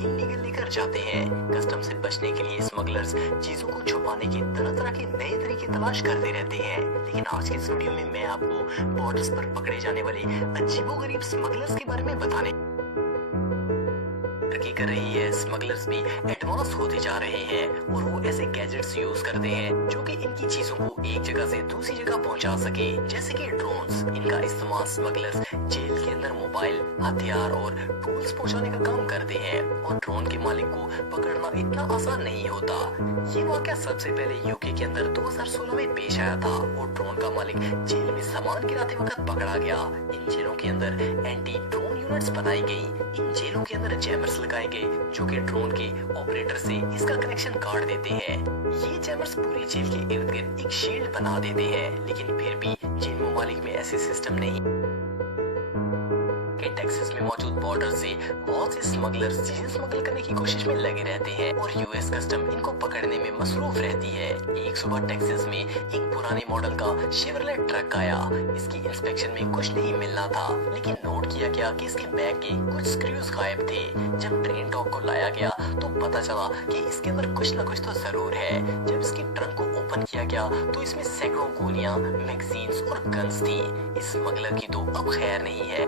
Illegal लेकर जाते हैं। कस्टम से बचने के लिए स्मगलर्स चीजों को छुपाने के तरह तरह के नए तरीके तलाश करते रहते हैं। लेकिन आज के इस वीडियो में मैं आपको बॉर्डर्स पर पकड़े जाने वाले अजीबोगरीब स्मगलर्स के बारे में बताने तरक्की कर रही है। स्मगलर्स भी एडवांस होते जा रहे हैं और वो ऐसे गैजेट्स यूज करते हैं जो कि इनकी चीजों को एक जगह से दूसरी जगह पहुंचा सके, जैसे कि ड्रोन्स। इनका इस्तेमाल स्मगलर्स जेल के अंदर मोबाइल, हथियार और टूल्स पहुंचाने का काम करते हैं। और ड्रोन के मालिक को पकड़ना इतना आसान नहीं होता। ये वाकया सबसे पहले यूके के अंदर 2016 में पेश आया था और ड्रोन का मालिक जेल में सामान गिराते वक्त पकड़ा गया। इन जेलों के अंदर एंटी ड्रोन यूनिट्स बनाई गई। इन जेलों के अंदर जैमर्स लगाए गए जो कि ड्रोन के ऑपरेटर से इसका कनेक्शन काट देते हैं। ये जैमर्स पूरी जेल के इर्द गिर्द एक शील्ड बना देते हैं, लेकिन फिर भी जेल ममालिक में ऐसे सिस्टम नहीं। टेक्सास में मौजूद बॉर्डर से बहुत से स्मगलर्स चीजें स्मगल करने की कोशिश में लगे रहते हैं और यूएस कस्टम इनको पकड़ने में मसरूफ रहती है। एक सुबह टेक्सास में एक पुराने मॉडल का शेवरलेट ट्रक आया। इसकी इंस्पेक्शन में कुछ नहीं मिलना था, लेकिन नोट किया गया कि इसके बैग के कुछ स्क्रूज गायब थे। जब ट्रेन डॉग को लाया गया तो पता चला कि इसके अंदर कुछ न कुछ तो जरूर है। जब इसकी ट्रंक को ओपन किया गया तो इसमें सैकड़ों गोलियां, मैगजीन्स और गन्स थी। इस स्मगलर की तो अब खैर नहीं है।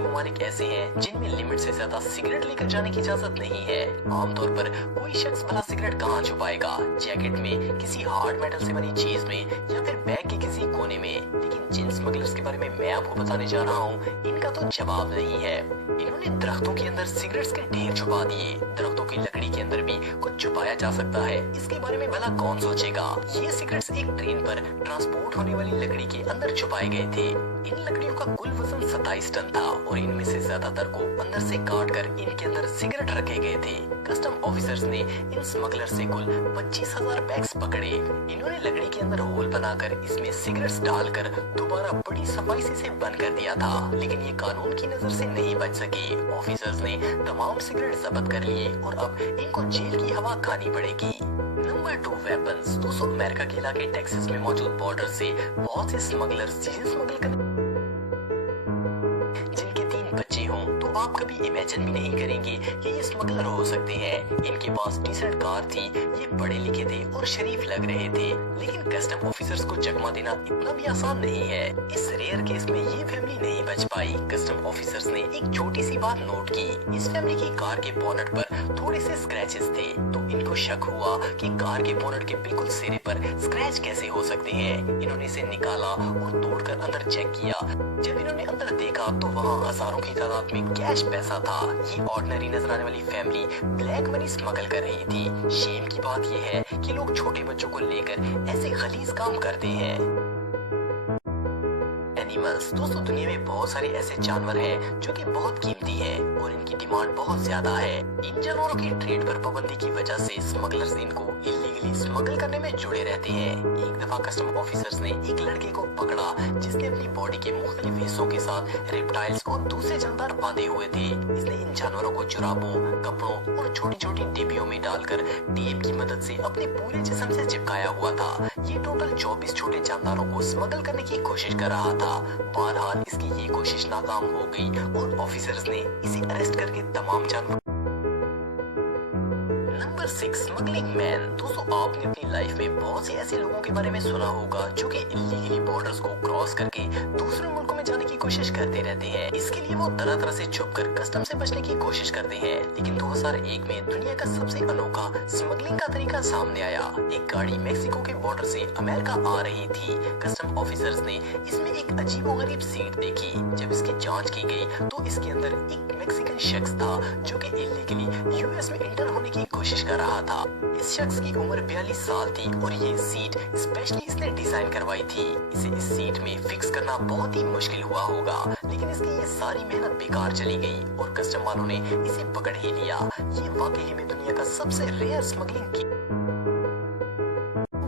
ममालिक ऐसे हैं जिनमें लिमिट से ज्यादा सिगरेट लेकर जाने की इजाजत नहीं है। आमतौर पर कोई शख्स भला सिगरेट कहाँ छुपाएगा, जैकेट में, किसी हार्ड मेटल से बनी चीज में या फिर बैग के किसी कोने में। लेकिन जिन स्मगलर्स के बारे में मैं आपको बताने जा रहा हूँ, इनका तो जवाब नहीं है। इन्होंने दरख्तों के अंदर सिगरेट्स के ढेर छुपा दिए। दरख्तों की लकड़ी के अंदर भी कुछ छुपाया जा सकता है, इसके बारे में भला कौन सोचेगा। ये सिगरेट्स एक ट्रेन पर ट्रांसपोर्ट होने वाली लकड़ी के अंदर छुपाए गए थे। इन लकड़ियों का कुल वजन 27 टन था और इनमें से ज्यादातर को अंदर से काट कर इनके अंदर सिगरेट रखे गए थे। कस्टम ऑफिसर्स ने इन स्मगलर से कुल 25,000 बैग्स पकड़े। इन्होंने लकड़ी के अंदर होल बनाकर इसमें सिगरेट्स डालकर दोबारा बड़ी सफाई से इसे बंद कर दिया था, लेकिन ये कानून की नजर से नहीं बच सके। ऑफिसर्स ने तमाम सिगरेट जब्त कर लिए और अब इनको जेल की हवा खानी पड़ेगी। Number 2, weapons. दोस्तों, अमेरिका के इलाके टेक्सास में मौजूद बॉर्डर से बहुत से स्मगलर्स चीजें स्मगल करने जिनके 3 बच्चे हों तो आप कभी इमेजिन भी नहीं करेंगे कि ये स्मगलर हो सकते हैं। इनके पास डिसेंट कार थी, ये पढ़े लिखे थे और शरीफ लग रहे थे, लेकिन कस्टम ऑफिसर्स को चकमा देना इतना भी आसान नहीं है। इस रेयर केस में ये फैमिली नहीं बच पाई। कस्टम ऑफिसर्स ने एक छोटी सी बात नोट की। इस फैमिली की कार के बोनट पर थोड़े से स्क्रैचेस थे, तो इनको शक हुआ कि कार के बोनट के बिल्कुल सिरे पर स्क्रैच कैसे हो सकते हैं। इन्होंने इसे निकाला और तोड़कर अंदर चेक किया। जब इन्होंने अंदर देखा तो वहाँ हजारों की तादाद में कैश पैसा था। ये ऑर्डिनरी नजर आने वाली फैमिली ब्लैक मनी स्मगल कर रही थी। शेम की बात यह है कि लोग छोटे बच्चों को लेकर ऐसे खलीज काम करते हैं। एनिमल्स। दोस्तों, दुनिया में बहुत सारे ऐसे जानवर हैं जो कि बहुत कीमती हैं और इनकी डिमांड बहुत ज्यादा है। इन जानवरों की ट्रेड पर पाबंदी की वजह से स्मगलर्स इनको इलीगली स्मगल करने में जुड़े रहते हैं। एक दफा कस्टम ऑफिसर्स ने एक लड़के को पकड़ा जिसने अपनी बॉडी के मुख्तलिफ हिस्सों के साथ रेप्टाइल्स और दूसरे जानदार बांधे हुए थे। इसने इन जानवरों को जुराबों, कपड़ों और छोटी छोटी डिब्बियों में डालकर टेप की मदद से अपने पूरे जिस्म से चिपकाया हुआ था। ये टोटल 24 छोटे जानदारों को स्मगल करने की कोशिश कर रहा था। बहरहाल इसकी ये कोशिश नाकाम हो गई और ऑफिसर्स ने इसे अरेस्ट करके तमाम जानवर। Number 6, smuggling man. दोस्तों, आपने अपनी लाइफ में बहुत से ऐसे लोगों के बारे में सुना होगा जो कि इलीगली बॉर्डर्स को क्रॉस करके दूसरे मुल्कों में जाने की कोशिश करते रहते हैं। इसके लिए वो तरह तरह से छुपकर कस्टम से बचने की कोशिश करते हैं। लेकिन 2001 में दुनिया का सबसे अनोखा स्मगलिंग का तरीका सामने आया। एक गाड़ी मेक्सिको के बॉर्डर से अमेरिका आ रही थी। कस्टम ऑफिसर्स ने इसमें एक अजीबोगरीब सीट देखी। जब इसकी जांच की गई तो इसके अंदर एक मैक्सिकन शख्स था जो कि इलीगली यूएस में इंटर होने की कोशिश कर रहा था। इस शख्स की उम्र 42 साल थी और ये सीट स्पेशली इसने डिजाइन करवाई थी। इसे इस सीट में फिक्स करना बहुत ही मुश्किल हुआ होगा, लेकिन इसकी ये सारी मेहनत बेकार चली गई और कस्टम वालों ने इसे पकड़ ही लिया। ये वाकई में दुनिया का सबसे रेयर स्मगलिंग की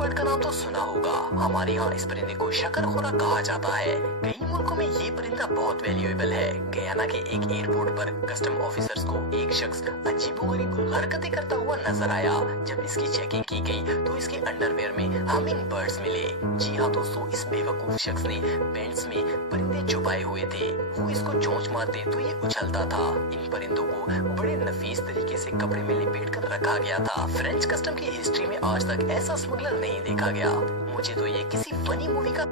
बर्ड का नाम तो सुना होगा। हमारे यहाँ इस परिंदे को शकरखोरा कहा जाता है। कई मुल्कों में ये परिंदा बहुत वैल्यूएबल है। गयाना के एक एयरपोर्ट पर कस्टम ऑफिसर्स को एक शख्स अजीबोगरीब हरकतें करता हुआ नजर आया। जब इसकी चेकिंग की गई तो इसके अंडरवेयर में हमिंग बर्ड्स मिले। जी हाँ दोस्तों, इस बेवकूफ शख्स ने पैंट्स में परिंदे छुपाए हुए थे। वो इसको चोंच मारते तो ये उछलता था। इन परिंदों को बड़े नफीस तरीके से कपड़े में लपेट कर रखा गया था। फ्रेंच कस्टम की हिस्ट्री में आज तक ऐसा स्मगलर नहीं देखा गया। मुझे तो ये किसी फनी मूवी का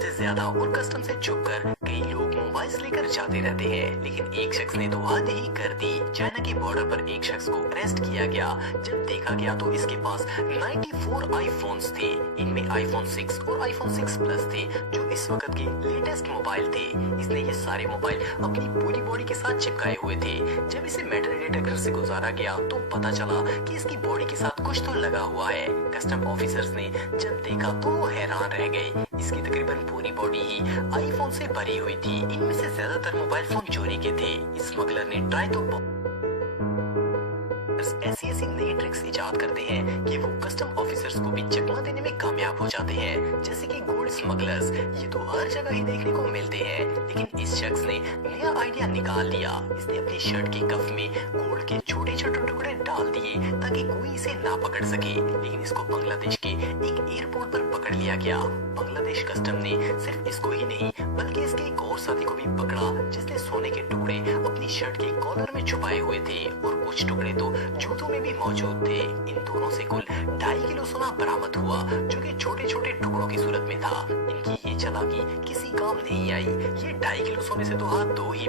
से ज्यादा और कस्टम से छुप कर कई लोग मोबाइल लेकर जाते रहते हैं, लेकिन एक शख्स ने तो हद ही कर दी। चाइना के बॉर्डर पर एक शख्स को अरेस्ट किया गया। जब देखा गया तो इसके पास 94 आईफोन्स थे। इनमें आईफोन 6 और आईफोन 6 प्लस थे, जो इस वक्त के लेटेस्ट मोबाइल थे। इसने ये सारे मोबाइल अपनी पूरी बॉडी के साथ चिपकाए हुए थे। जब इसे मेटल डिटेक्टर से गुजारा गया तो पता चला कि इसकी बॉडी के साथ कुछ तो लगा हुआ है। कस्टम ऑफिसर्स ने जब देखा तो वो हैरान रह गए। इसकी तकरीबन पूरी बॉडी ही आईफोन से भरी हुई थी। इनमें से ज्यादातर मोबाइल फोन चोरी के थे। स्मगलर ने ट्राई तो ऐसी नई ट्रिक्स इजाद करते हैं कि वो कस्टम ऑफिसर्स को भी चकमा देने में कामयाब हो जाते हैं, जैसे कि गोल्ड स्मगलर्स। ये तो हर जगह ही देखने को मिलते हैं, लेकिन इस शख्स ने नया आइडिया निकाल लिया। इसने अपनी शर्ट की कफ में गोल्ड के छोटे छोटे टुकड़े डाल दिए ताकि कोई इसे ना पकड़ सके। लेकिन इसको बांग्लादेश के एक एयरपोर्ट पर पकड़ लिया गया। बांग्लादेश कस्टम ने सिर्फ इसको ही नहीं बल्कि इसके एक और साथी को भी पकड़ा, जिसने सोने के टुकड़े अपनी शर्ट के कॉलर में छुपाए हुए थे और कुछ टुकड़े तो जूतों में भी मौजूद थे। इन दोनों से कुल 2.5 किलो सोना बरामद हुआ, जो कि छोटे छोटे टुकड़ों की सूरत में था। इनकी ये चालाकी किसी काम नहीं आई। ये 2.5 किलो सोने से तो हाथ धो ही